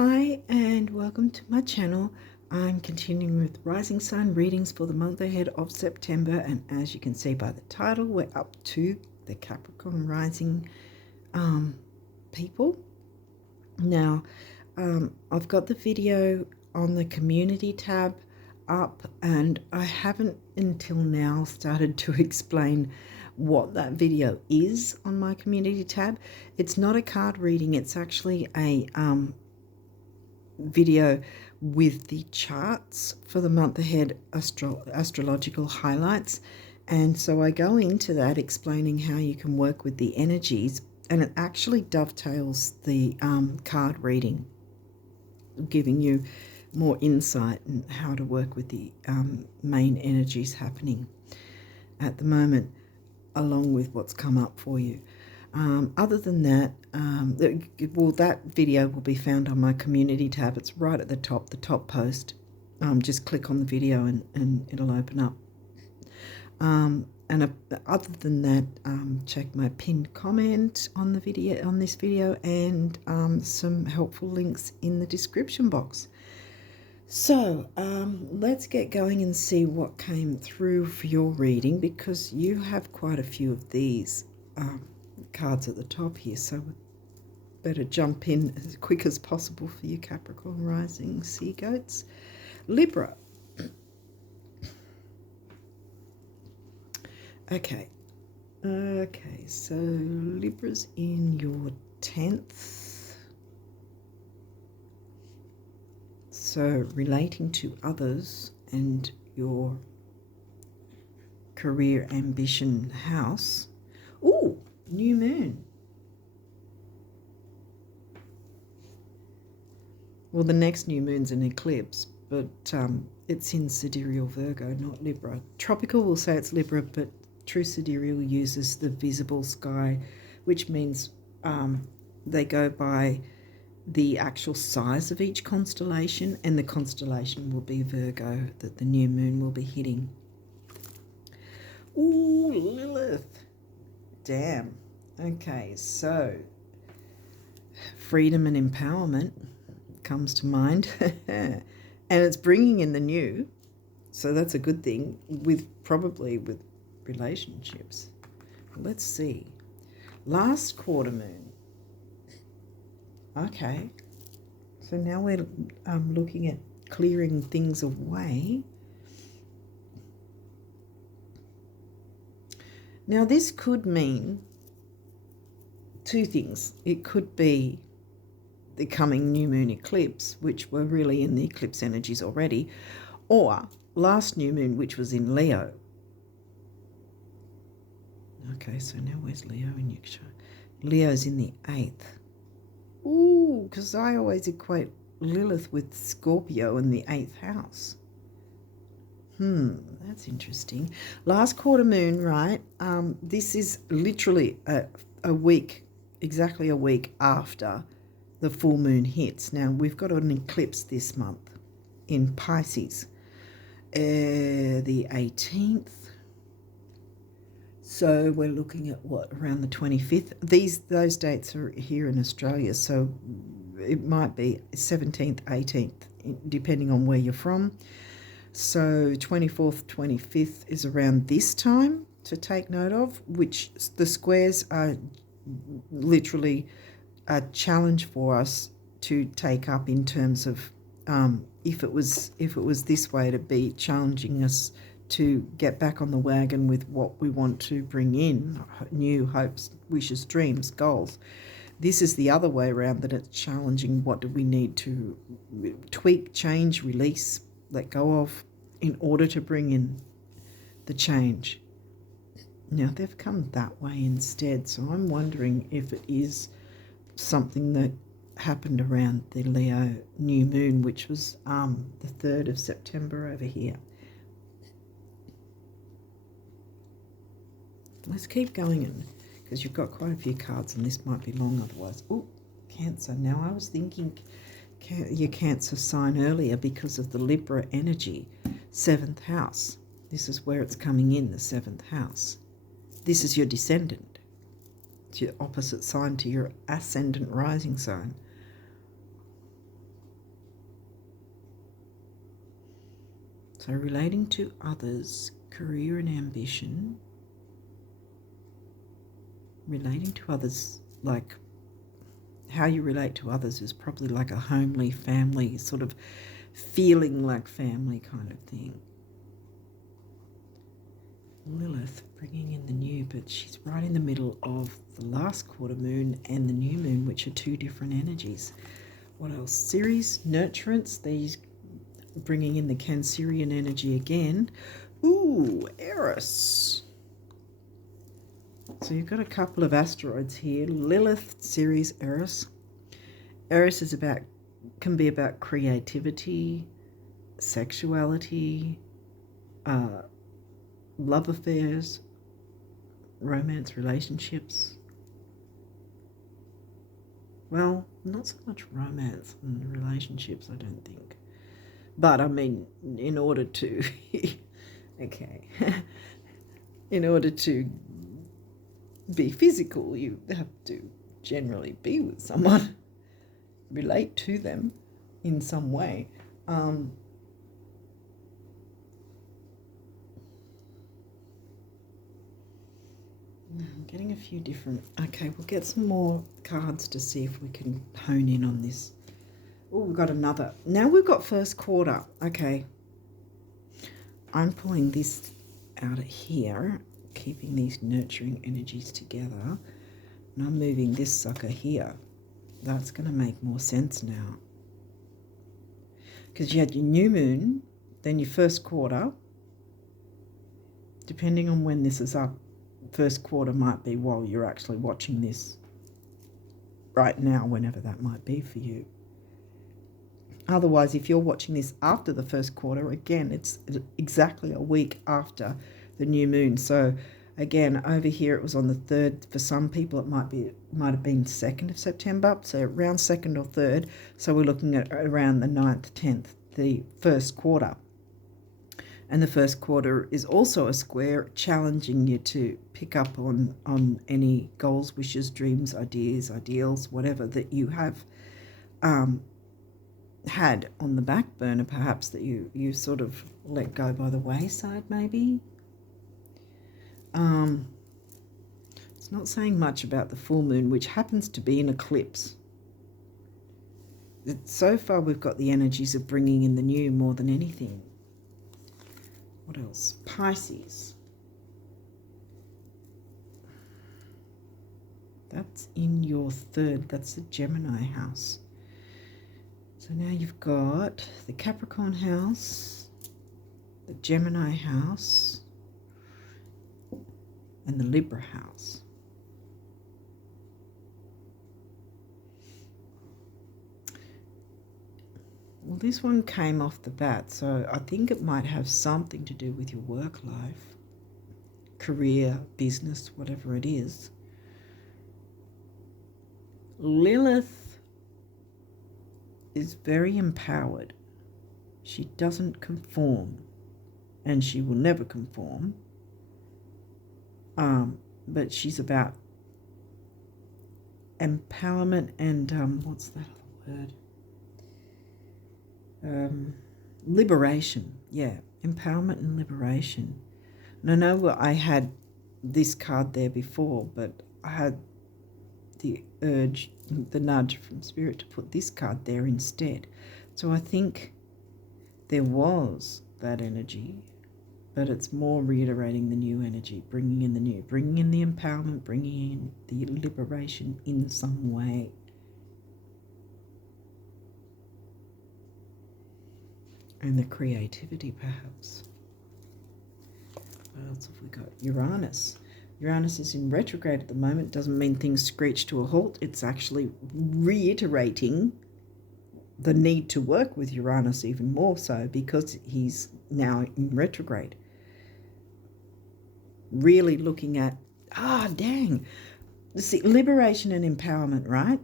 Hi and welcome to my channel. I'm continuing with rising sign readings for the month ahead of September, and as you can see by the title, we're up to the Capricorn rising people. Now, I've got the video on the community tab up, and I haven't until now started to explain what that video is on my community tab. It's not a card reading, it's actually a video with the charts for the month ahead, astrological highlights. And so I go into that explaining how you can work with the energies, and it actually dovetails the card reading, giving you more insight in how to work with the main energies happening at the moment, along with what's come up for you. Other than that, that video will be found on my community tab. It's right at the top post. Just click on the video and it'll open up. Other than that, check my pinned comment on the video, on this video, and some helpful links in the description box. So let's get going and see what came through for your reading, because you have quite a few of these cards at the top here, so better jump in as quick as possible for you Capricorn rising sea goats. Libra. Okay, so Libra's in your 10th, so relating to others and your career ambition house. Ooh, new moon. Well, the next new moon's an eclipse, but it's in sidereal Virgo, not Libra. Tropical will say it's Libra, but true sidereal uses the visible sky, which means they go by the actual size of each constellation, and the constellation will be Virgo that the new moon will be hitting. Ooh, Lilith. Damn. Okay, so freedom and empowerment comes to mind. And it's bringing in the new, so that's a good thing, probably with relationships. Let's see. Last quarter moon. Okay, so now we're looking at clearing things away. Now this could mean two things. It could be the coming new moon eclipse, which we're really in the eclipse energies already, or last new moon, which was in Leo. Okay, so now where's Leo in your chart? Leo's in the 8th. Ooh, because I always equate Lilith with Scorpio in the 8th house. That's interesting. Last quarter moon, right? This is literally a week, exactly a week after the full moon hits. Now, we've got an eclipse this month in Pisces, the 18th. So we're looking at what, around the 25th? Those dates are here in Australia, so it might be 17th, 18th, depending on where you're from. So 24th, 25th is around this time to take note of, which the squares are literally a challenge for us to take up in terms of if it was this way, to be challenging us to get back on the wagon with what we want to bring in, new hopes, wishes, dreams, goals. This is the other way around, that it's challenging what do we need to tweak, change, release, let go of in order to bring in the change. Now they've come that way instead, so I'm wondering if it is something that happened around the Leo new moon, which was the 3rd of September over here. Let's keep going in, because you've got quite a few cards and this might be long otherwise. Oh, Cancer. Now I was thinking your Cancer sign earlier because of the Libra energy. 7th house. This is where it's coming in, the 7th house. This is your descendant. It's your opposite sign to your ascendant rising sign. So relating to others, career and ambition. Relating to others, like how you relate to others is probably like a homely family, sort of feeling like family kind of thing. Lilith bringing in the new, but she's right in the middle of the last quarter moon and the new moon, which are two different energies. What else? Ceres, nurturance, these bringing in the Cancerian energy again. Ooh, Eris. So you've got a couple of asteroids here. Lilith, Ceres, Eris. Eris is can be about creativity, sexuality, love affairs, romance, relationships. Well, not so much romance and relationships, I don't think. But I mean, in order to, okay, in order to be physical, you have to generally be with someone, relate to them in some way. I'm getting a few different... Okay, we'll get some more cards to see if we can hone in on this. Oh, we've got another. Now we've got first quarter. Okay. I'm pulling this out of here, keeping these nurturing energies together. And I'm moving this sucker here. That's going to make more sense now. Because you had your new moon, then your first quarter. Depending on when this is up, first quarter might be while you're actually watching this right now, whenever that might be for you. Otherwise, if you're watching this after the first quarter, again, it's exactly a week after the new moon. So again, over here it was on the 3rd. For some people, it might have been 2nd of September, so around 2nd or 3rd. So we're looking at around the 9th, 10th, the first quarter. And the first quarter is also a square, challenging you to pick up on any goals, wishes, dreams, ideas, ideals, whatever that you have had on the back burner, perhaps, that you sort of let go by the wayside, maybe. It's not saying much about the full moon, which happens to be an eclipse. So far we've got the energies of bringing in the new more than anything. What else? Pisces. That's in your 3rd. That's the Gemini house. So now you've got the Capricorn house, the Gemini house, and the Libra house. Well, this one came off the bat, so I think it might have something to do with your work life, career, business, whatever it is. Lilith is very empowered. She doesn't conform, and she will never conform. But she's about empowerment and what's that other word? Liberation. Yeah, empowerment and liberation. And I know I had this card there before, but I had the urge, the nudge from Spirit to put this card there instead. So I think there was that energy, but it's more reiterating the new energy, bringing in the new, bringing in the empowerment, bringing in the liberation in some way. And the creativity, perhaps. What else have we got? Uranus. Uranus is in retrograde at the moment. Doesn't mean things screech to a halt. It's actually reiterating the need to work with Uranus even more so, because he's now in retrograde. Really looking at, see, liberation and empowerment, right?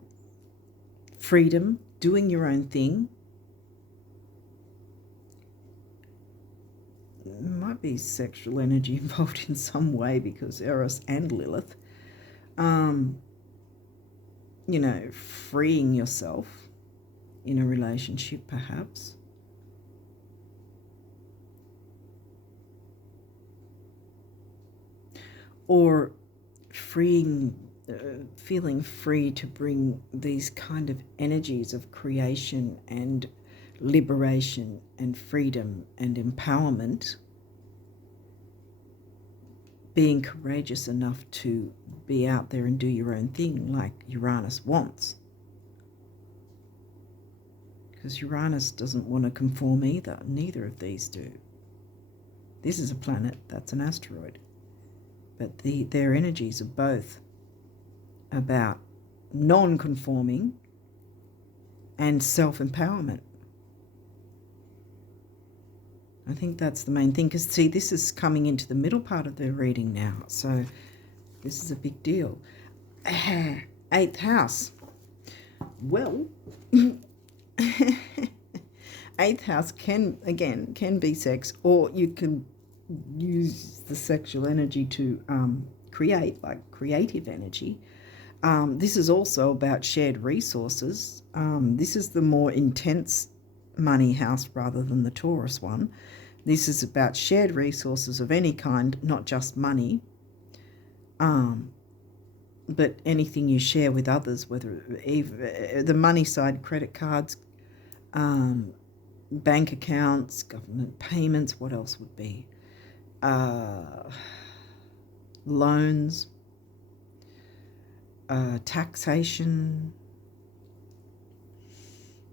Freedom, doing your own thing. Might be sexual energy involved in some way, because Eros and Lilith. Freeing yourself in a relationship, perhaps. or feeling free to bring these kind of energies of creation and liberation and freedom and empowerment, being courageous enough to be out there and do your own thing like Uranus wants. Because Uranus doesn't want to conform either. Neither of these do. This is a planet, that's an asteroid. But their energies are both about non-conforming and self-empowerment. I think that's the main thing, because see, this is coming into the middle part of the reading now, so this is a big deal. 8th house. Well, 8th house can be sex, or you can use the sexual energy to create, like creative energy. This is also about shared resources. This is the more intense money house rather than the Taurus one. This is about shared resources of any kind, not just money, but anything you share with others, whether the money side, credit cards, bank accounts, government payments, what else would be? Loans, taxation,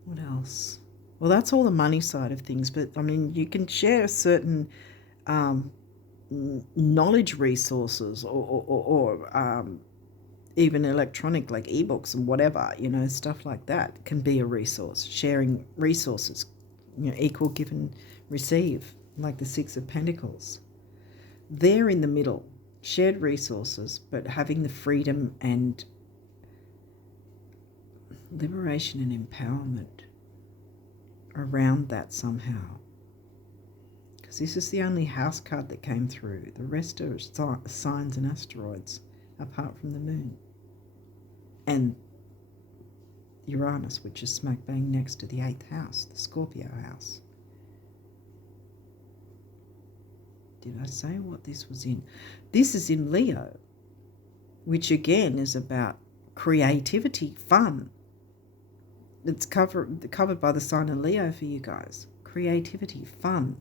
what else? Well, that's all the money side of things, but I mean, you can share certain knowledge resources or even electronic, like ebooks and whatever, stuff like that can be a resource. Sharing resources, equal give and receive, like the 6 of Pentacles. They're in the middle, shared resources, but having the freedom and liberation and empowerment around that somehow. Because this is the only house card that came through. The rest are signs and asteroids, apart from the moon. And Uranus, which is smack bang next to the 8th house, the Scorpio house. Did I say what this was in? This is in Leo, which again is about creativity, fun. It's covered by the sign of Leo for you guys. Creativity, fun,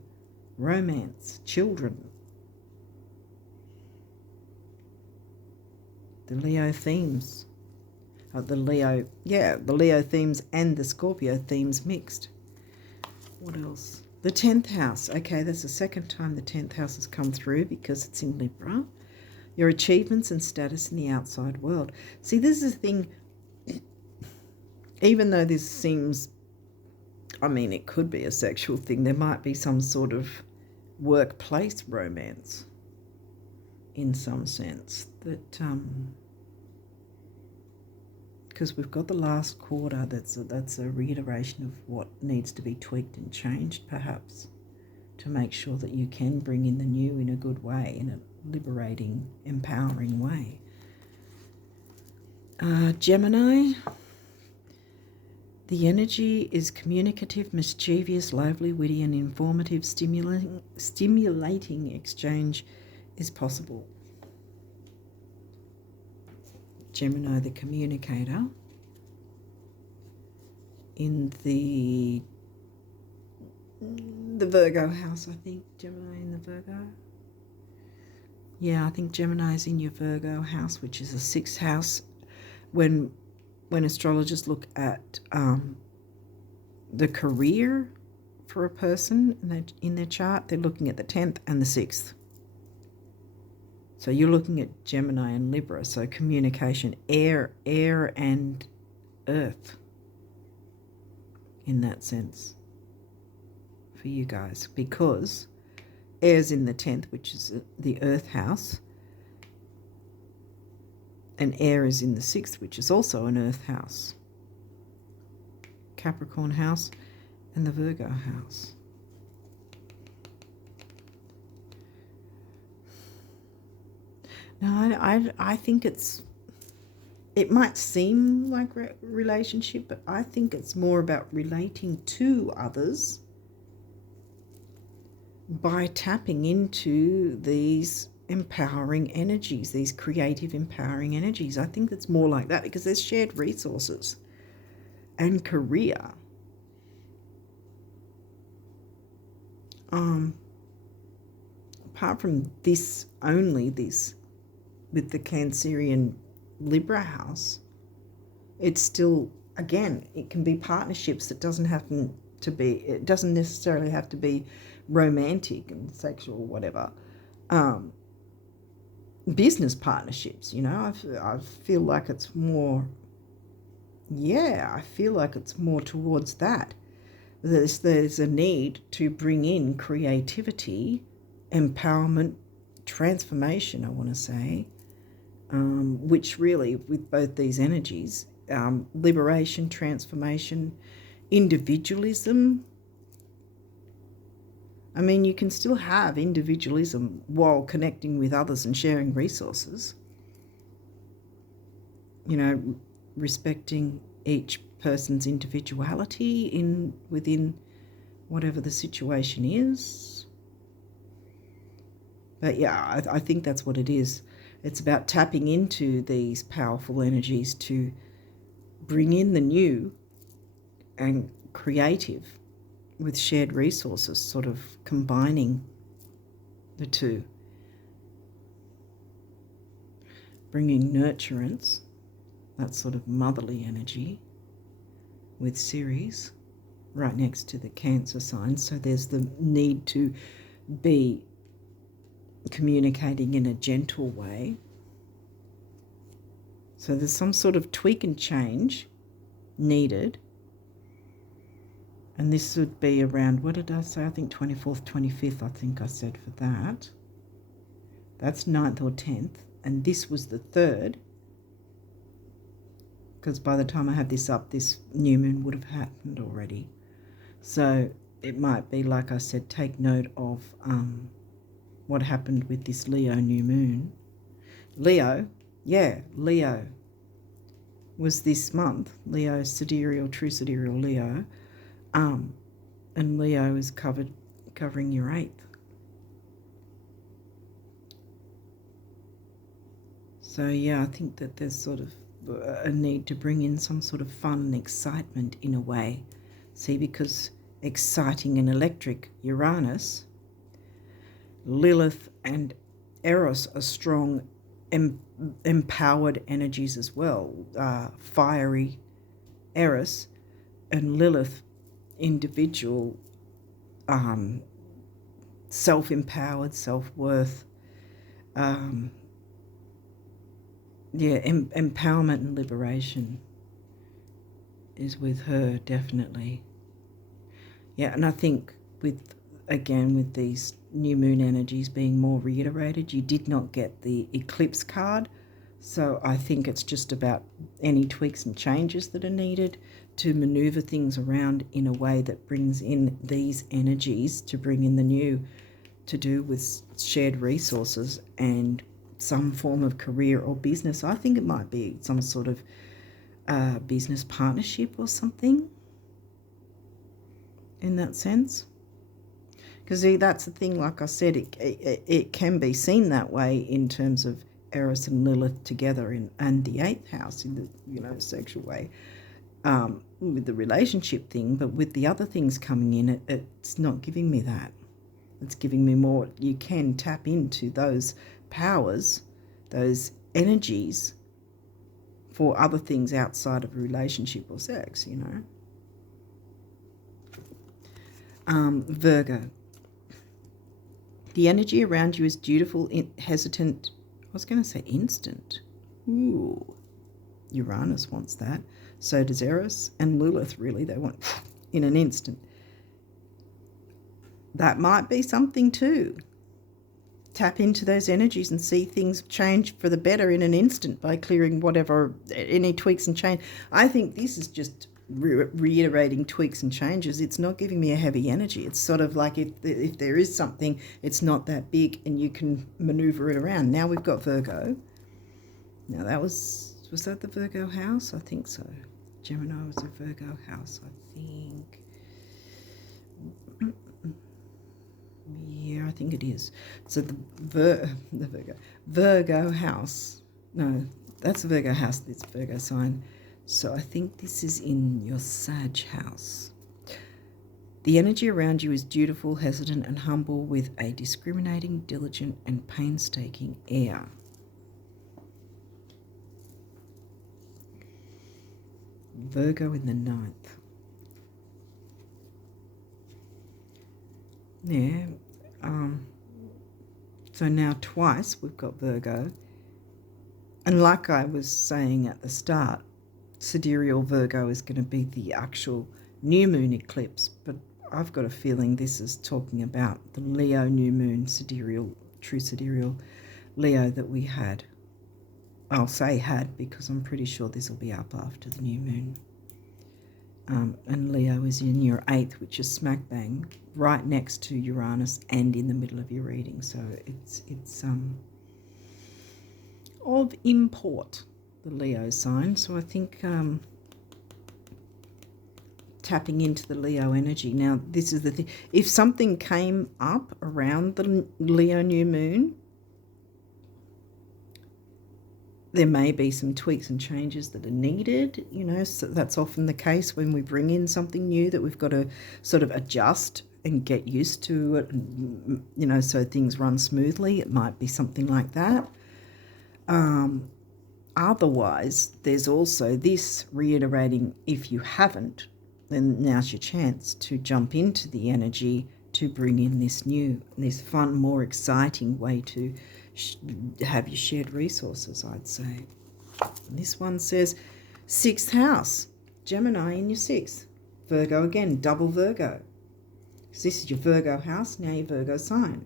romance, children. The Leo themes. The Leo themes and the Scorpio themes mixed. What else? The 10th house. Okay, that's the second time the 10th house has come through because it's in Libra. Your achievements and status in the outside world. See, this is the thing. Even though this seems, it could be a sexual thing, there might be some sort of workplace romance in some sense. That, because we've got the last quarter, that's a reiteration of what needs to be tweaked and changed, perhaps, to make sure that you can bring in the new in a good way, in a liberating, empowering way. Gemini. The energy is communicative, mischievous, lively, witty, and informative. Stimulating exchange is possible. Gemini, the communicator. In the Virgo house, I think. Gemini in the Virgo. Yeah, I think Gemini is in your Virgo house, which is a 6th house. When astrologers look at the career for a person in their chart, they're looking at the 10th and the 6th. So you're looking at Gemini and Libra, so communication, air and earth in that sense for you guys, because air's in the 10th, which is the earth house, and air is in the 6th, which is also an earth house. Capricorn house and the Virgo house. Now, I think it might seem like relationship, but I think it's more about relating to others by tapping into these empowering energies, these creative empowering energies. I think it's more like that because there's shared resources and career. Apart from this, only this, with the Cancerian Libra house, it's still, again, it can be partnerships that doesn't necessarily have to be romantic and sexual or whatever. Business partnerships, I feel like it's more, I feel like it's more towards that. There's a need to bring in creativity, empowerment, transformation, I want to say, which really, with both these energies, liberation, transformation, individualism. I mean, you can still have individualism while connecting with others and sharing resources. Respecting each person's individuality within whatever the situation is. But yeah, I think that's what it is. It's about tapping into these powerful energies to bring in the new and creative with shared resources, sort of combining the two. Bringing nurturance, that sort of motherly energy, with Ceres right next to the Cancer sign. So there's the need to be communicating in a gentle way. So there's some sort of tweak and change needed. And this would be around, what did I say? I think 24th, 25th, I think I said for that. That's 9th or 10th. And this was the 3rd. Because by the time I have this up, this new moon would have happened already. So it might be, like I said, take note of what happened with this Leo new moon. Leo was this month. Leo, sidereal, true sidereal Leo. And Leo is covering your 8th. So yeah, I think that there's sort of a need to bring in some sort of fun and excitement in a way. See, because exciting and electric Uranus, Lilith and Eros are strong, empowered energies as well. Fiery Eros and Lilith, individual, self-empowered, self-worth, empowerment and liberation is with her, definitely. Yeah, and I think with these new moon energies being more reiterated, you did not get the eclipse card. So I think it's just about any tweaks and changes that are needed to maneuver things around in a way that brings in these energies to bring in the new, to do with shared resources and some form of career or business. I think it might be some sort of business partnership or something in that sense. Because that's the thing, like I said, it can be seen that way in terms of Eros and Lilith together and the 8th house in the sexual way, with the relationship thing. But with the other things coming in, it's not giving me that. It's giving me more. You can tap into those powers, those energies for other things outside of a relationship or sex, Virgo. The energy around you is dutiful, hesitant. I was going to say instant. Ooh, Uranus wants that. So does Eros and Lilith, really. They want in an instant. That might be something too. Tap into those energies and see things change for the better in an instant by clearing whatever, any tweaks and change. I think this is just reiterating tweaks and changes. It's not giving me a heavy energy. It's sort of like if there is something, it's not that big and you can maneuver it around. Now we've got Virgo. Now that was that the Virgo house? I think so. Gemini was a Virgo house, I think. Yeah, I think think it is. So the Virgo house. No, that's the Virgo house. It's Virgo sign. So I think this is in your Sag house. The energy around you is dutiful, hesitant, and humble with a discriminating, diligent, and painstaking air. Virgo in the 9th. Yeah. So now twice we've got Virgo. And like I was saying at the start, sidereal Virgo is going to be the actual new moon eclipse, but I've got a feeling this is talking about the Leo new moon, sidereal, true sidereal Leo that we had. I'll say had because I'm pretty sure this will be up after the new moon. And Leo is in your 8th, which is smack bang, right next to Uranus and in the middle of your reading. So it's of import, the Leo sign. So I think tapping into the Leo energy. Now, this is the thing. If something came up around the Leo new moon, there may be some tweaks and changes that are needed. You know, so that's often the case when we bring in something new, that we've got to sort of adjust and get used to it, you know, so things run smoothly. It might be something like that. Otherwise, there's also this reiterating, if you haven't, then now's your chance to jump into the energy to bring in this new, this fun, more exciting way to have your shared resources, I'd say. And this one says 6th house, Gemini in your 6th. Virgo again, double Virgo. So this is your Virgo house, now your Virgo sign.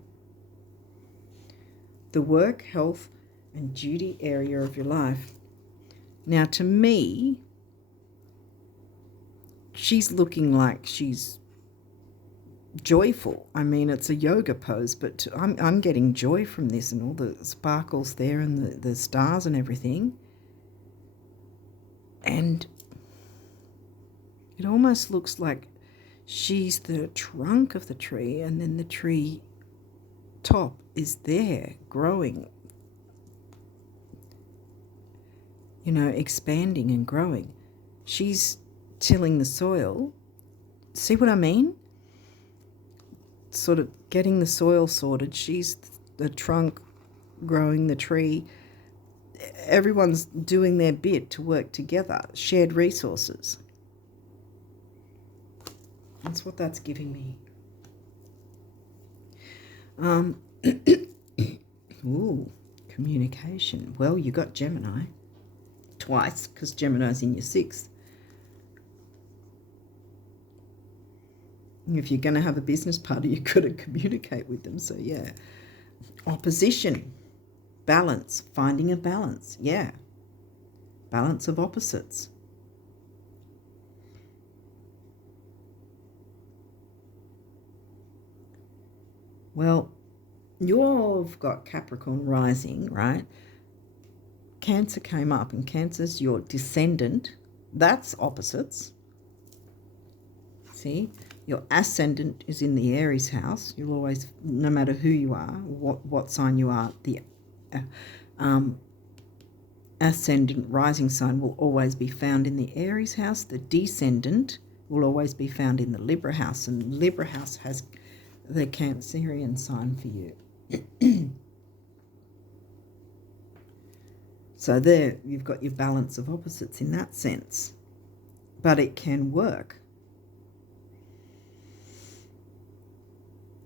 The work, health, and duty area of your life. Now, to me, she's looking like she's joyful. I mean, it's a yoga pose, but I'm getting joy from this and all the sparkles there and the stars and everything. And it almost looks like she's the trunk of the tree, and then the tree top is there growing, you know, expanding and growing. She's tilling the soil. See what I mean? Sort of getting the soil sorted. She's the trunk growing the tree. Everyone's doing their bit to work together. Shared resources. That's what that's giving me. Ooh, communication. Well, you got Gemini twice, because Gemini's in your 6th. If you're going to have a business partner, you've got to communicate with them. So, yeah. Opposition. Balance. Finding a balance. Yeah. Balance of opposites. Well, you've got Capricorn rising, right? Cancer came up, and Cancer's your descendant. That's opposites. See? Your ascendant is in the Aries house. You'll always, no matter who you are, what sign you are, the ascendant rising sign will always be found in the Aries house. The descendant will always be found in the Libra house, and Libra house has the Cancerian sign for you. So there, you've got your balance of opposites in that sense. But it can work.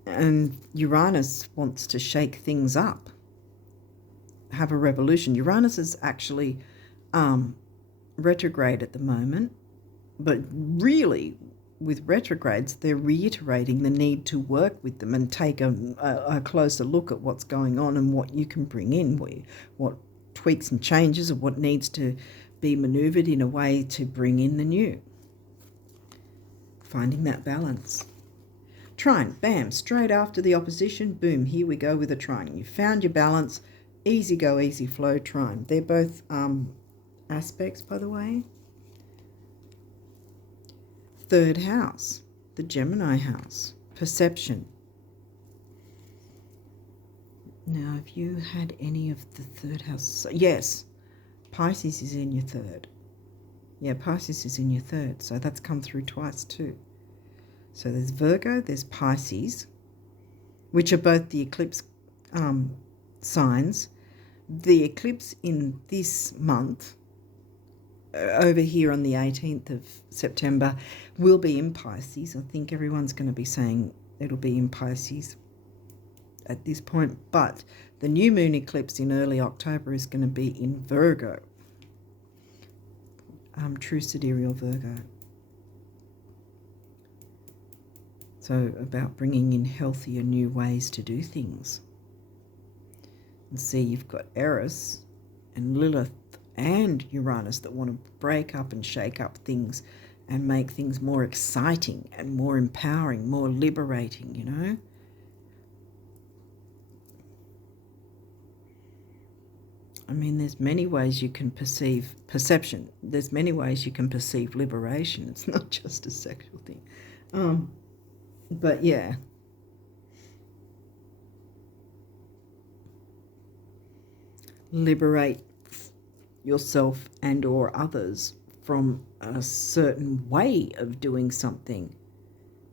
And Uranus wants to shake things up, have a revolution. Uranus is actually retrograde at the moment, but really with retrogrades, they're reiterating the need to work with them and take a closer look at what's going on and what you can bring in, what tweaks and changes, or what needs to be manoeuvred in a way to bring in the new. Finding that balance. Trine, bam, straight after the opposition, boom, here we go with a trine. You found your balance, easy go, easy flow, trine. They're both aspects, by the way. 3rd house, the Gemini house, perception. Now, have you had any of the third house? So, yes, Pisces is in your third. Yeah, Pisces is in your third, so that's come through twice too. So there's Virgo, there's Pisces, which are both the eclipse signs. The eclipse in this month, over here on the 18th of September, will be in Pisces. I think everyone's going to be saying it'll be in Pisces at this point, but the new moon eclipse in early October is going to be in Virgo, true sidereal Virgo. So about bringing in healthier new ways to do things. And see, you've got Eris and Lilith and Uranus that want to break up and shake up things and make things more exciting and more empowering, more liberating, you know. I mean, there's many ways you can perceive perception. There's many ways you can perceive liberation. It's not just a sexual thing. But yeah. Liberate yourself and or others from a certain way of doing something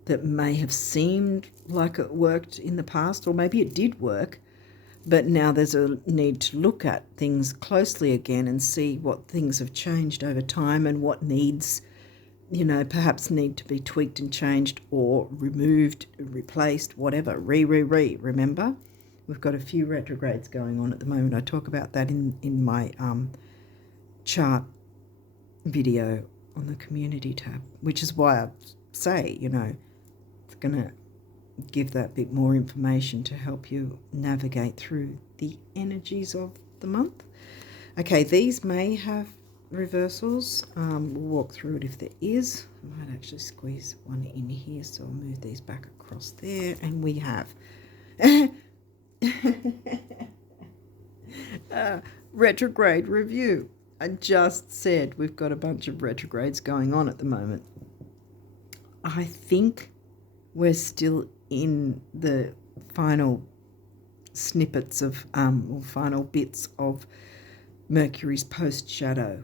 that may have seemed like it worked in the past, or maybe it did work, but now there's a need to look at things closely again and see what things have changed over time and what needs, you know, perhaps need to be tweaked and changed or removed, replaced, whatever. Remember? We've got a few retrogrades going on at the moment. I talk about that in my chart video on the community tab, which is why I say, you know, it's going to give that bit more information to help you navigate through the energies of the month. Okay, these may have reversals. We'll walk through it if there is. I might actually squeeze one in here, so I'll move these back across there, and we have retrograde review. I just said we've got a bunch of retrogrades going on at the moment. I think we're still in the final snippets of, or final bits of Mercury's post-shadow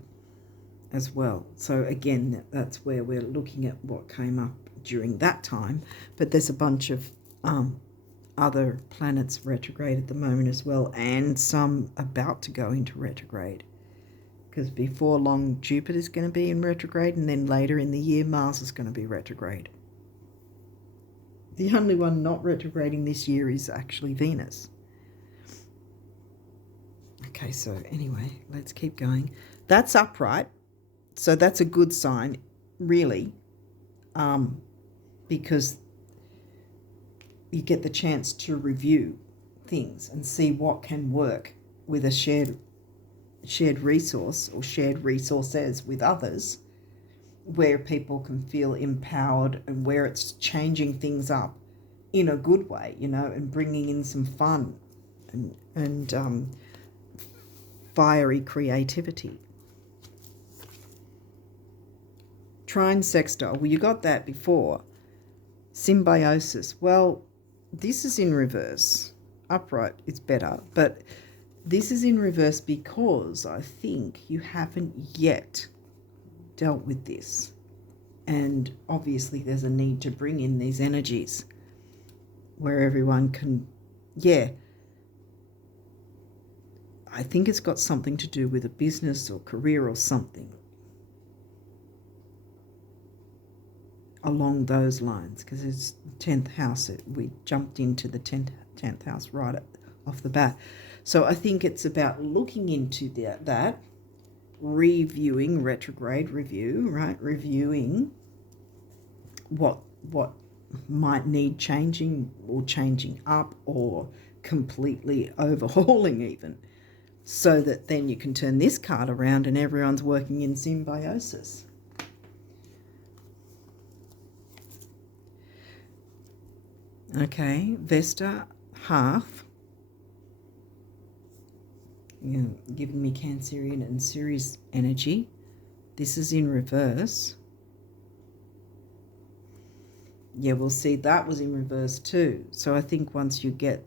as well. So again, that's where we're looking at what came up during that time. But there's a bunch of other planets retrograde at the moment as well, and some about to go into retrograde. Because before long, Jupiter's going to be in retrograde, and then later in the year, Mars is going to be retrograde. The only one not retrograding this year is actually Venus. Okay, so anyway, let's keep going. That's upright, so that's a good sign, really, because you get the chance to review things and see what can work with a shared resource or shared resources with others, where people can feel empowered and where it's changing things up in a good way, you know, and bringing in some fun and fiery creativity. Trine sextile, well, you got that before. Symbiosis, well, this is in reverse. Upright is better, but this is in reverse because I think you haven't yet dealt with this. And obviously there's a need to bring in these energies where everyone can, I think it's got something to do with a business or career or something along those lines, because it's 10th house. We jumped into the 10th house right off the bat. So I think it's about looking into that, reviewing, retrograde review, right? Reviewing what might need changing or changing up or completely overhauling even, so that then you can turn this card around and everyone's working in symbiosis. Okay, Vesta, half. Giving me Cancerian and Ceres energy. This is in reverse. Yeah, we'll see that was in reverse too. So I think once you get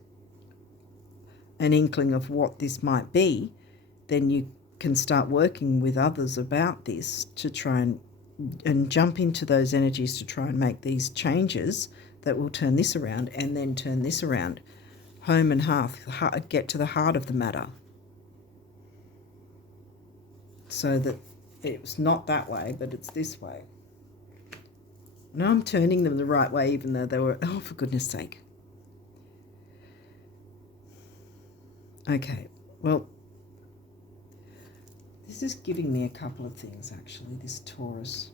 an inkling of what this might be, then you can start working with others about this to try and jump into those energies to try and make these changes that will turn this around and then turn this around. Home and hearth, get to the heart of the matter. So that it's not that way, but it's this way. Now I'm turning them the right way, even though they were, oh, for goodness sake. Okay, well, this is giving me a couple of things, actually, this Taurus.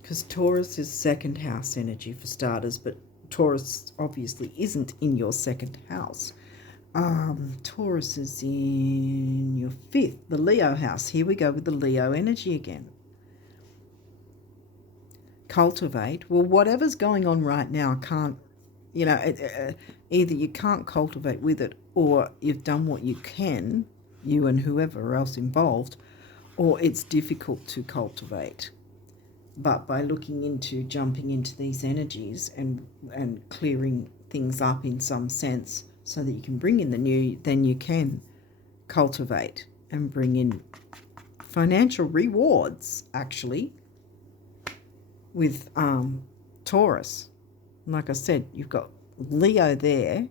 Because Taurus is second house energy for starters, but Taurus obviously isn't in your second house. Taurus is in your fifth, the Leo house. Here we go with the Leo energy again. Cultivate. Well, whatever's going on right now can't, either you can't cultivate with it, or you've done what you can, you and whoever else involved, or it's difficult to cultivate. But by looking into, jumping into these energies and clearing things up in some sense so that you can bring in the new, then you can cultivate and bring in financial rewards, actually, with Taurus. Like I said, you've got Leo there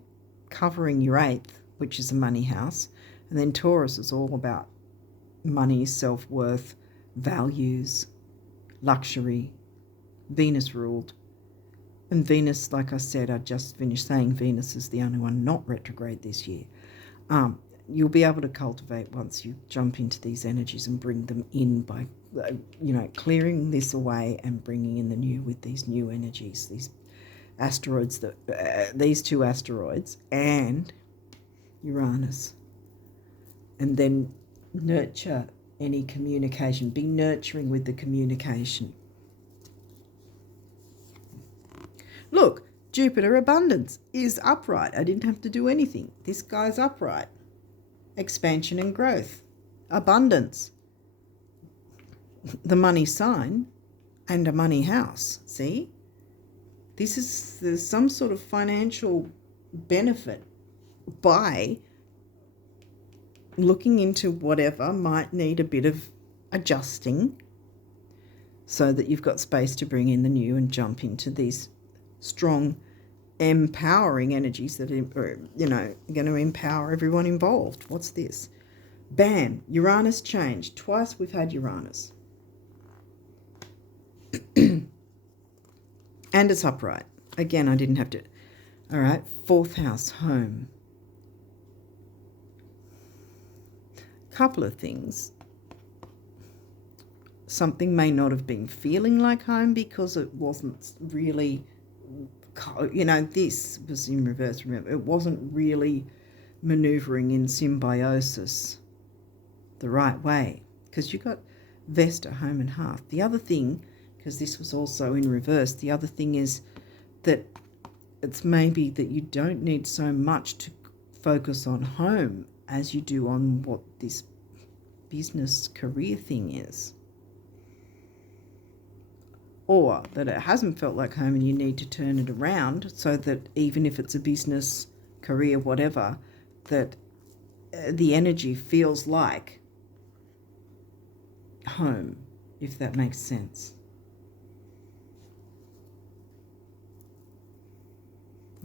covering your eighth, which is a money house, and then Taurus is all about money, self-worth, values, luxury, Venus ruled. And Venus, like I said, I just finished saying Venus is the only one not retrograde this year. You'll be able to cultivate once you jump into these energies and bring them in by, clearing this away and bringing in the new with these new energies, these asteroids, these two asteroids and Uranus. And then nurture any communication. Be nurturing with the communication. Look, Jupiter abundance is upright. I didn't have to do anything. This guy's upright. Expansion and growth. Abundance. The money sign and a money house. See? There's some sort of financial benefit by looking into whatever might need a bit of adjusting so that you've got space to bring in the new and jump into these strong, empowering energies that are, going to empower everyone involved. What's this? Bam, Uranus changed. Twice we've had Uranus. And it's upright. Again, I didn't have to. All right, fourth house, home. Couple of things. Something may not have been feeling like home because it wasn't really, this was in reverse, remember. It wasn't really maneuvering in symbiosis the right way because you got Vesta, home and hearth. The other thing, because this was also in reverse, the other thing is that it's maybe that you don't need so much to focus on home as you do on what this business career thing is. Or that it hasn't felt like home and you need to turn it around so that even if it's a business, career, whatever, that the energy feels like home, if that makes sense.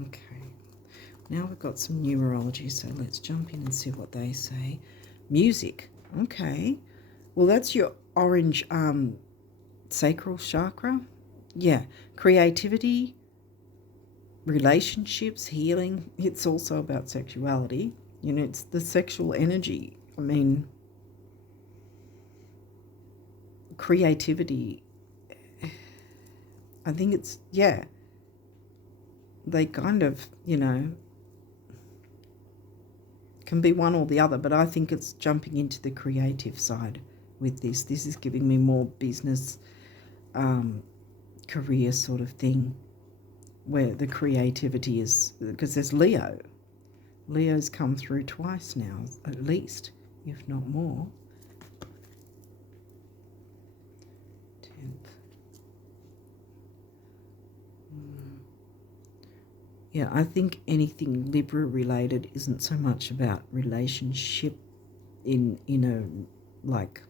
Okay, now we've got some numerology, so let's jump in and see what they say. Music, okay. Well, that's your orange sacral chakra. Yeah, creativity, relationships, healing. It's also about sexuality. It's the sexual energy. I mean, creativity. I think it's, they kind of, can be one or the other, but I think it's jumping into the creative side with this. This is giving me more business, career sort of thing, where the creativity is, because there's Leo. Leo's come through twice now, at least, if not more. 10th. Yeah, I think anything Libra related isn't so much about relationship in a like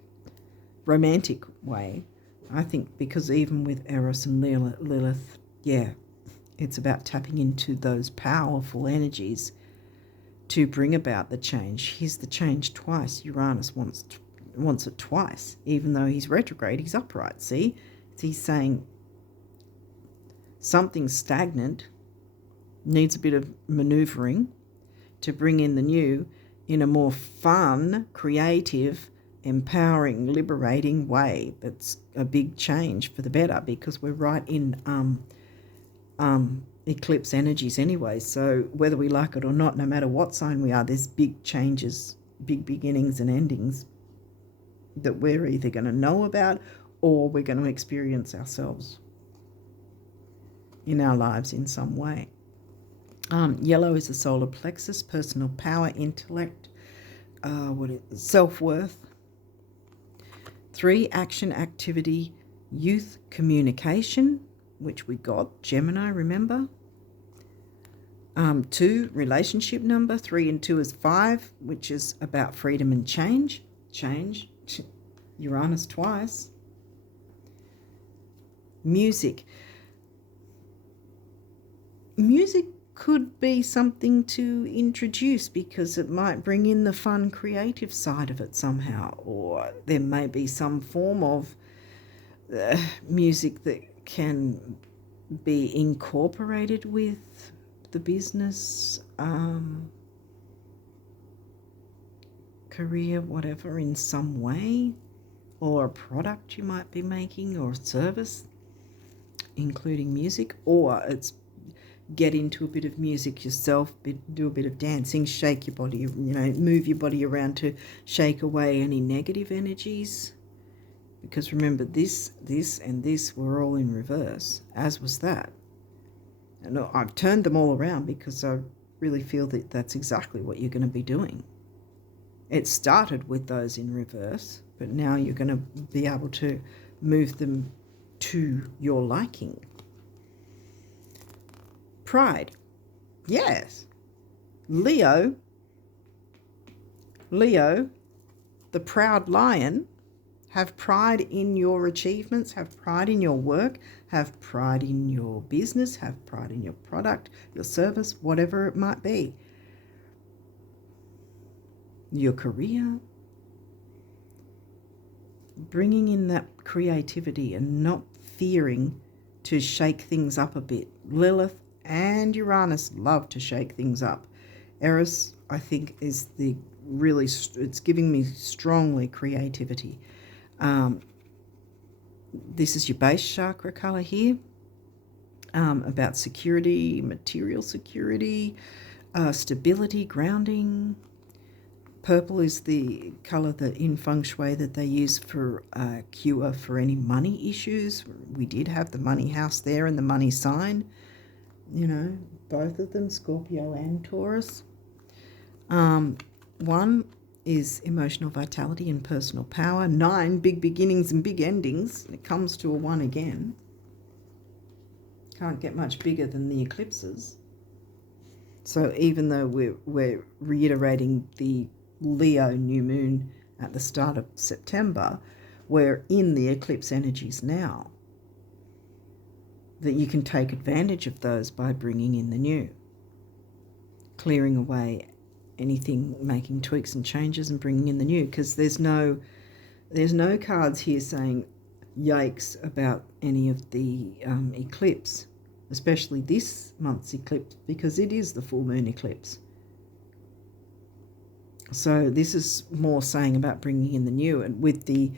romantic way. I think because even with Eros and Lilith, yeah, it's about tapping into those powerful energies to bring about the change. Here's the change twice. Uranus wants it twice, even though he's retrograde, he's upright. See, he's saying something stagnant needs a bit of maneuvering to bring in the new in a more fun, creative, empowering, liberating way. That's a big change for the better, because we're right in eclipse energies anyway. So whether we like it or not, no matter what sign we are, there's big changes, big beginnings and endings that we're either going to know about or we're going to experience ourselves in our lives in some way. Yellow is the solar plexus, personal power, intellect, self-worth. 3, action, activity, youth, communication, which we got, Gemini, remember? 2, relationship number. 3 and 2 is 5, which is about freedom and change. Change, Uranus twice. Music. Music could be something to introduce because it might bring in the fun, creative side of it somehow, or there may be some form of music that can be incorporated with the business, career, whatever, in some way, or a product you might be making or a service, including music, or it's get into a bit of music yourself, do a bit of dancing, shake your body, move your body around to shake away any negative energies. Because remember, this, and this were all in reverse, as was that. And I've turned them all around because I really feel that that's exactly what you're going to be doing. It started with those in reverse, but now you're going to be able to move them to your liking. Pride. Yes. Leo, the proud lion. Have pride in your achievements, have pride in your work, have pride in your business, have pride in your product, your service, whatever it might be. Your career. Bringing in that creativity and not fearing to shake things up a bit. Lilith and Uranus love to shake things up. Eros, I think, is the really, it's giving me strongly creativity. This is your base chakra color here, about security, material security, stability, grounding. Purple is the color that in feng shui that they use for cure for any money issues. We did have the money house there and the money sign, both of them, Scorpio and Taurus. 1 is emotional vitality and personal power. 9, big beginnings and big endings. It comes to a 1 again. Can't get much bigger than the eclipses. So even though we're reiterating the Leo new moon at the start of September, we're in the eclipse energies now. That you can take advantage of those by bringing in the new. Clearing away anything, making tweaks and changes and bringing in the new, because there's no cards here saying yikes about any of the eclipse, especially this month's eclipse, because it is the full moon eclipse. So this is more saying about bringing in the new, and with the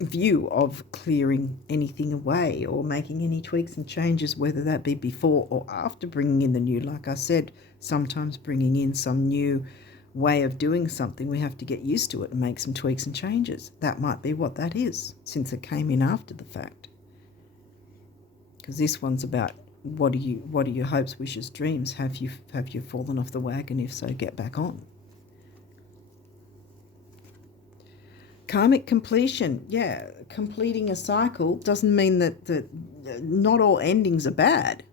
view of clearing anything away or making any tweaks and changes, whether that be before or after bringing in the new. Like I said, sometimes bringing in some new way of doing something, we have to get used to it and make some tweaks and changes. That might be what that is, since it came in after the fact. Because this one's about what are your hopes, wishes, dreams? Have you fallen off the wagon? If so, get back on. Karmic completion, yeah, completing a cycle doesn't mean that not all endings are bad.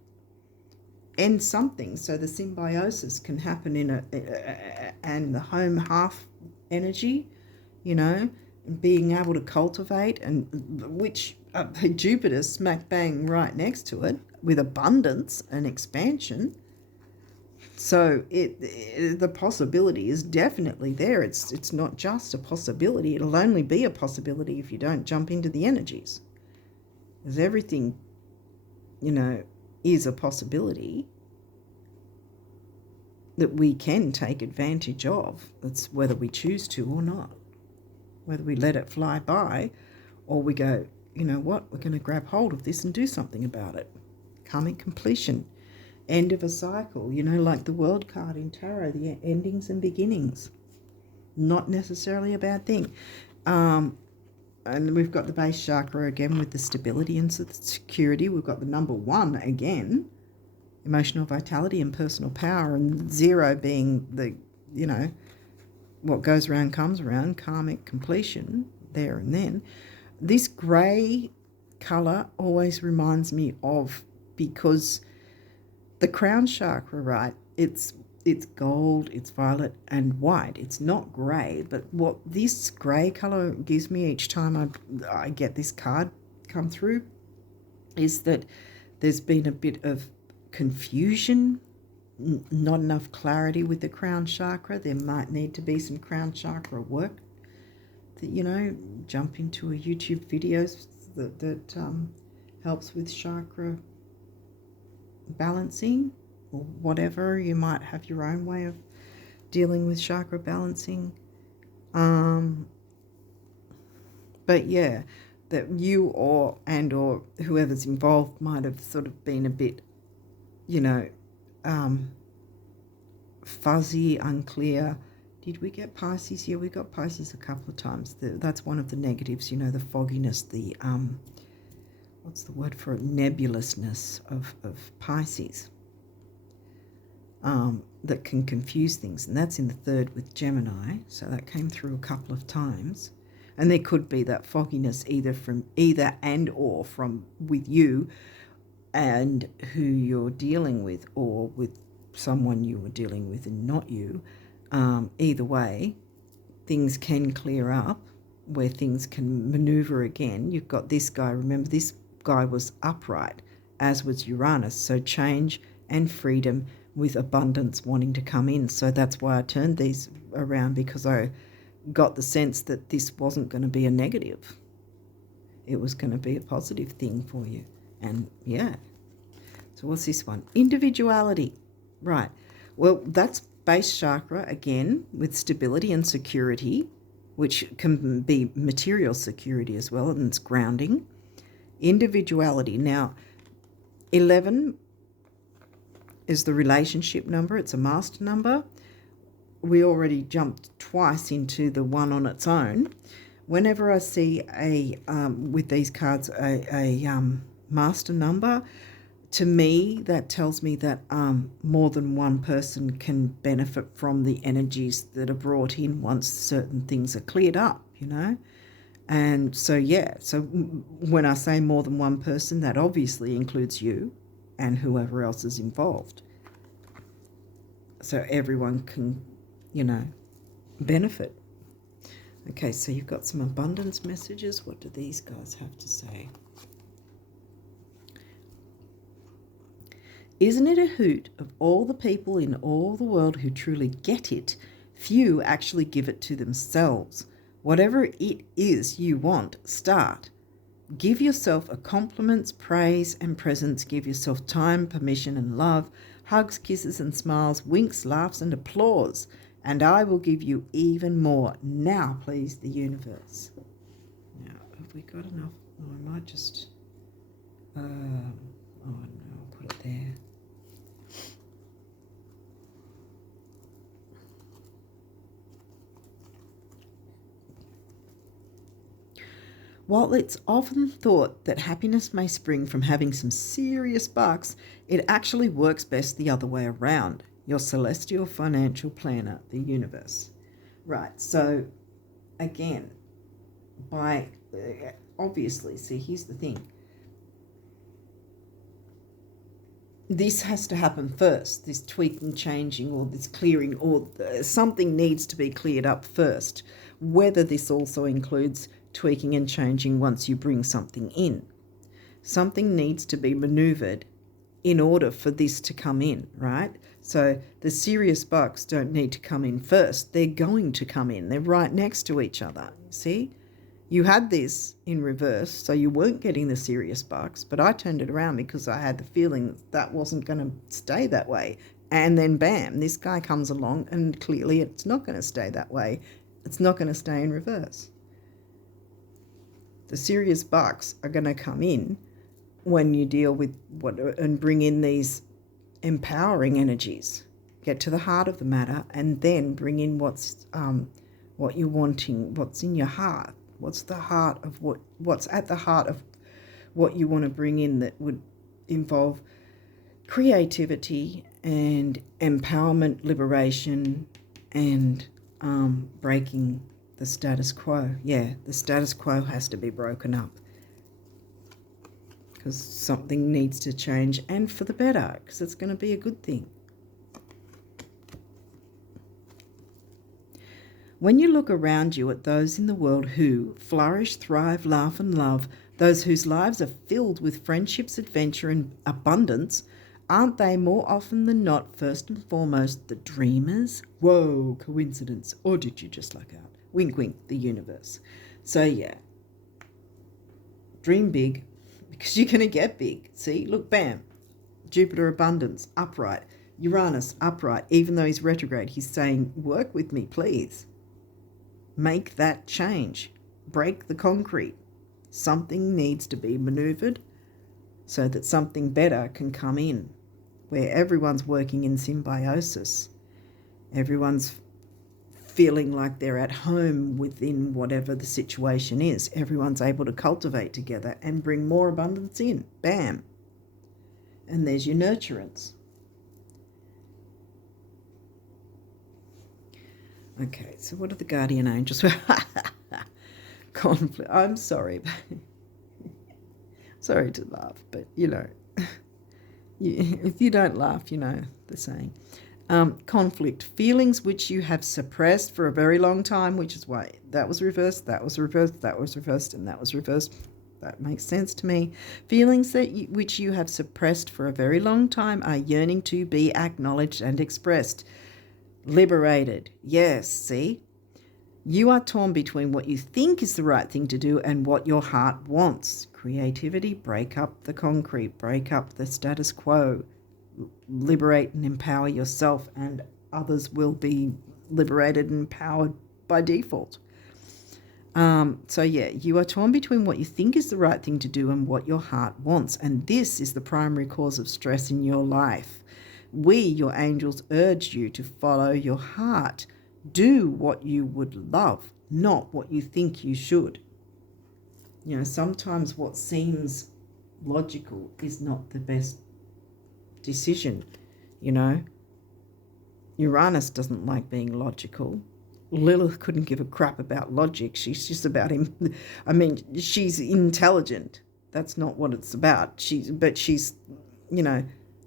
end something, so the symbiosis can happen and the home half energy, being able to cultivate, and which Jupiter smack bang right next to it with abundance and expansion. So the possibility is definitely there. It's not just a possibility. It'll only be a possibility if you don't jump into the energies. Because everything, is a possibility that we can take advantage of. It's whether we choose to or not. Whether we let it fly by or we go, you know what, we're going to grab hold of this and do something about it. Karmic completion. End of a cycle, like the World card in Tarot, the endings and beginnings. Not necessarily a bad thing. And we've got the base chakra again with the stability and security. We've got the number 1 again, emotional vitality and personal power, and 0 being the, what goes around comes around, karmic completion there and then. This grey colour always reminds me of, because the crown chakra, right, it's gold, it's violet and white. It's not grey, but what this grey colour gives me each time I get this card come through is that there's been a bit of confusion, not enough clarity with the crown chakra. There might need to be some crown chakra work. That, jump into a YouTube videos that helps with chakra balancing or whatever. You might have your own way of dealing with chakra balancing. But yeah, that you or whoever's involved might have sort of been a bit, fuzzy, unclear. Did we get Pisces? Yeah, we got Pisces a couple of times. That's one of the negatives, the fogginess, the what's the word for it? Nebulousness of Pisces. That can confuse things, and that's in the 3rd with Gemini, so that came through a couple of times. And there could be that fogginess either from with you and who you're dealing with, or with someone you were dealing with and not you. Either way, things can clear up, where things can maneuver again. You've got this guy, remember this guy was upright, as was Uranus, so change and freedom with abundance wanting to come in. So that's why I turned these around, because I got the sense that this wasn't going to be a negative. It was going to be a positive thing for you. And yeah. So what's this one? Individuality. Right. Well, that's base chakra again with stability and security, which can be material security as well, and it's grounding. Individuality. Now, 11 is the relationship number. It's a master number. We already jumped twice into the 1 on its own. Whenever I see with these cards a master number, to me that tells me that more than one person can benefit from the energies that are brought in once certain things are cleared up, And so, yeah, so when I say more than one person, that obviously includes you and whoever else is involved. So everyone can, benefit. Okay, so you've got some abundance messages. What do these guys have to say? Isn't it a hoot of all the people in all the world who truly get it, few actually give it to themselves. Whatever it is you want, start. Give yourself a compliments, praise and presents. Give yourself time, permission and love, hugs, kisses and smiles, winks, laughs and applause. And I will give you even more. Now, please, the universe. Now, have we got enough? Oh, I might just... oh, no, I'll put it there. While it's often thought that happiness may spring from having some serious bucks, it actually works best the other way around. Your celestial financial planner, the universe. Right, so again, obviously, see, here's the thing. this has to happen first, this tweaking, changing, or this clearing, or something needs to be cleared up first. Whether this also includes tweaking and changing once you bring something in. Something needs to be maneuvered in order for this to come in, right? So the serious bucks don't need to come in first. They're going to come in. They're right next to each other. See? You had this in reverse, so you weren't getting the serious bucks, but I turned it around because I had the feeling that that wasn't going to stay that way. And then bam, this guy comes along and clearly it's not going to stay that way. It's not going to stay in reverse. The serious bucks are going to come in when you deal with what and bring in these empowering energies. Get to the heart of the matter and then bring in what you're wanting, what's in your heart. What's the heart of what's at the heart of what you want to bring in that would involve creativity and empowerment, liberation, and breaking the status quo. Yeah, the status quo has to be broken up because something needs to change, and for the better, because it's going to be a good thing. When you look around you at those in the world who flourish, thrive, laugh and love, those whose lives are filled with friendships, adventure and abundance, aren't they more often than not first and foremost the dreamers? Whoa, coincidence. Or did you just luck out? Wink, wink, the universe. So yeah, dream big because you're going to get big. See, look, bam, Jupiter abundance, upright. Uranus upright, even though he's retrograde, he's saying, work with me, please. Make that change. Break the concrete. Something needs to be maneuvered so that something better can come in, where everyone's working in symbiosis. Everyone's feeling like they're at home within whatever the situation is. Everyone's able to cultivate together and bring more abundance in. Bam. And there's your nurturance. Okay, so what are the guardian angels? Conflict. I'm sorry. Sorry to laugh, but if you don't laugh, you know the saying. Conflict. Feelings which you have suppressed for a very long time, which is why that was reversed, that was reversed, that was reversed, and that was reversed. That makes sense to me. Feelings which you have suppressed for a very long time are yearning to be acknowledged and expressed. Liberated. Yes, see? You are torn between what you think is the right thing to do and what your heart wants. Creativity, break up the concrete, break up the status quo, liberate and empower yourself, and others will be liberated and empowered by default. So yeah, you are torn between what you think is the right thing to do and what your heart wants, and this is the primary cause of stress in your life. We, your angels, urge you to follow your heart. Do what you would love, not what you think you should. Sometimes what seems logical is not the best decision, Uranus doesn't like being logical. Lilith couldn't give a crap about logic. She's just about him. She's intelligent. That's not what it's about. She's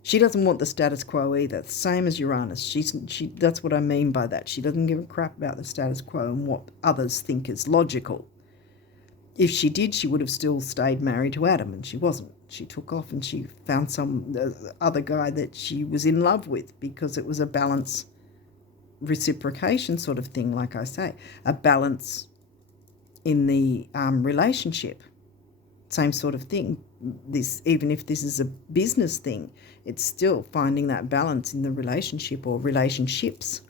she doesn't want the status quo either. Same as Uranus. That's what I mean by that. She doesn't give a crap about the status quo and what others think is logical. If she did, she would have still stayed married to Adam, and she wasn't. She took off and she found some other guy that she was in love with because it was a balance, reciprocation sort of thing, like I say. A balance in the relationship. Same sort of thing. Even if this is a business thing, it's still finding that balance in the relationship or relationships,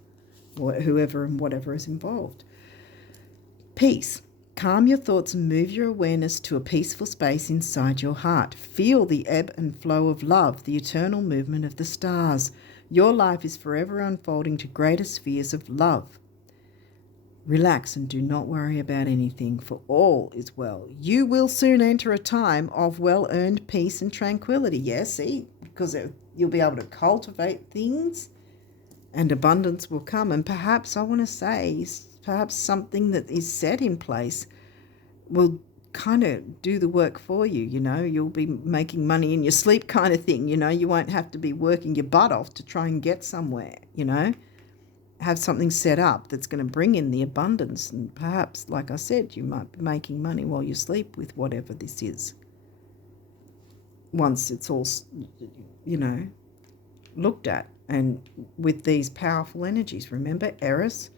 or whoever and whatever is involved. Peace. Calm your thoughts and move your awareness to a peaceful space inside your heart. Feel the ebb and flow of love, the eternal movement of the stars. Your life is forever unfolding to greater spheres of love. Relax and do not worry about anything, for all is well. You will soon enter a time of well-earned peace and tranquility. Yes, see, because you'll be able to cultivate things and abundance will come. And perhaps, I want to say, perhaps something that is set in place will kind of do the work for you, you know. You'll be making money in your sleep kind of thing, you know. You won't have to be working your butt off to try and get somewhere, you know. Have something set up that's going to bring in the abundance, and perhaps, like I said, you might be making money while you sleep with whatever this is. Once it's all, you know, looked at, and with these powerful energies, remember Eros,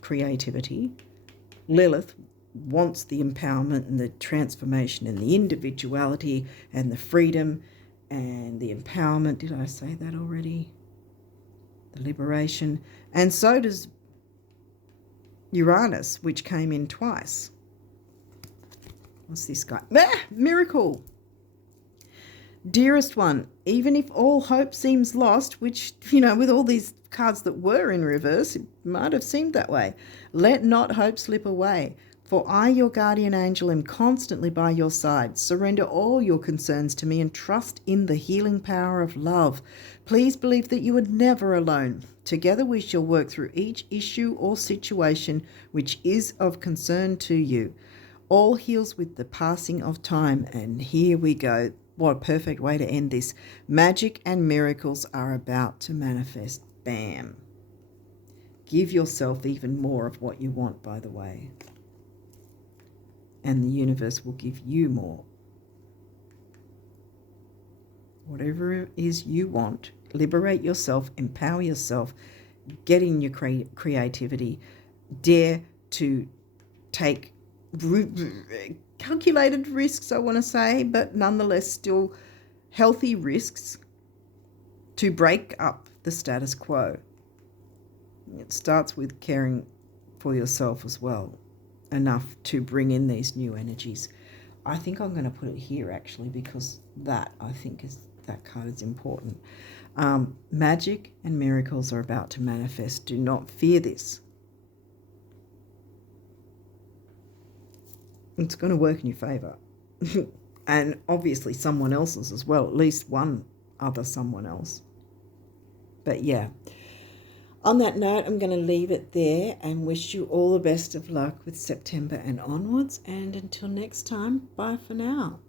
creativity, Lilith wants the empowerment and the transformation and the individuality and the freedom and the empowerment. Did I say that already? The liberation. And so does Uranus, which came in twice. What's this guy? Miracle. Dearest one, even if all hope seems lost, which, you know, with all these cards that were in reverse, it might have seemed that way. Let not hope slip away, for I, your guardian angel, am constantly by your side. Surrender all your concerns to me and trust in the healing power of love. Please believe that you are never alone. Together we shall work through each issue or situation which is of concern to you. All heals with the passing of time. And here we go. What a perfect way to end this. Magic and miracles are about to manifest. Bam. Give yourself even more of what you want, by the way. And the universe will give you more. Whatever it is you want, liberate yourself, empower yourself, get in your creativity, dare to take calculated risks, I want to say, but nonetheless still healthy risks to break up the status quo. It starts with caring for yourself as well, enough to bring in these new energies. I think I'm going to put it here actually, because that card is important. Magic and miracles are about to manifest. Do not fear this. It's going to work in your favour. And obviously someone else's as well, at least one other someone else. But yeah, on that note, I'm going to leave it there and wish you all the best of luck with September and onwards. And until next time, bye for now.